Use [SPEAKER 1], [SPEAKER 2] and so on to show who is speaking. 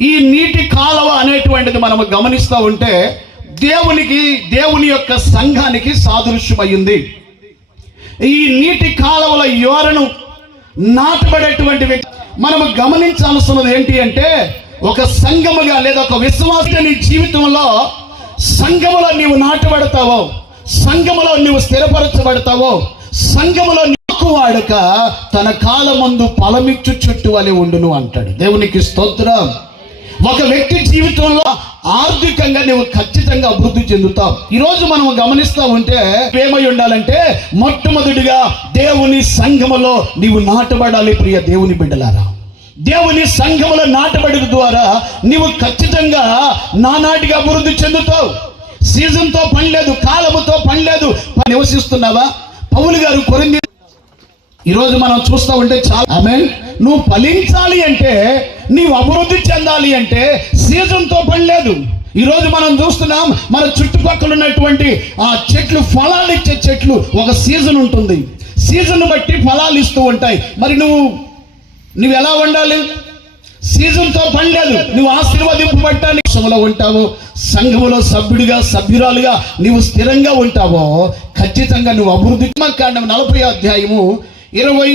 [SPEAKER 1] ఈ నీటి కాలువ అనేటువంటిది మనము గమనిస్తూ ఉంటే దేవునికి దేవుని యొక్క సంఘానికి సాదృశ్యమైంది ఈ నీటి కాలువల యోరను నాటబడేటువంటి వ్యక్తి మనము గమనించాల్సినది ఏంటి అంటే ఒక సంఘముగా లేదా ఒక విశ్వాస నీ జీవితంలో సంఘములో నీవు నాటబడతావో సంఘములో నీవు స్థిరపరచబడతావో సంఘములో నీకు వాడక తన కాలమందు ఫలమిచ్చు చుట్టూ అని ఉండును అంటాడు. దేవునికి స్తోత్రం. ఒక వ్యక్తి జీవితంలో ఆర్థికంగా నువ్వు ఖచ్చితంగా అభివృద్ధి చెందుతావు. ఈరోజు మనం గమనిస్తా ఉంటే ఏమై ఉండాలంటే మొట్టమొదటిగా దేవుని సంఘములో నీవు నాటబడాలి ప్రియ దేవుని బిడ్డలారా. దేవుని సంఘములో నాటబడిన ద్వారా నీవు ఖచ్చితంగా నానాటిగా అభివృద్ధి చెందుతావు. సీజన్తో పని లేదు కాలముతో పని లేదు నివసిస్తున్నావా? పౌలు గారు కొరింది ఈరోజు మనం చూస్తూ ఉంటే చాలా ఆమె నువ్వు ఫలించాలి అంటే నీవు అభివృద్ధి చెందాలి అంటే సీజన్తో పని లేదు ఈరోజు మనం చూస్తున్నాం మన చుట్టుపక్కల ఉన్నటువంటి ఆ చెట్లు ఫలాలు ఇచ్చే చెట్లు ఒక సీజన్ ఉంటుంది. సీజన్ బట్టి ఫలాలు ఇస్తూ ఉంటాయి. మరి నువ్వు నువ్వు ఎలా ఉండాలి? సీజన్తో పని లేదు నువ్వు ఆశీర్వదింపబట్టానికి సంఘంలో ఉంటావో. సంఘములో సభ్యుడిగా సభ్యురాలుగా నువ్వు స్థిరంగా ఉంటావో ఖచ్చితంగా నువ్వు అభివృద్ధి. కాండం నలభై అధ్యాయము ఇరవై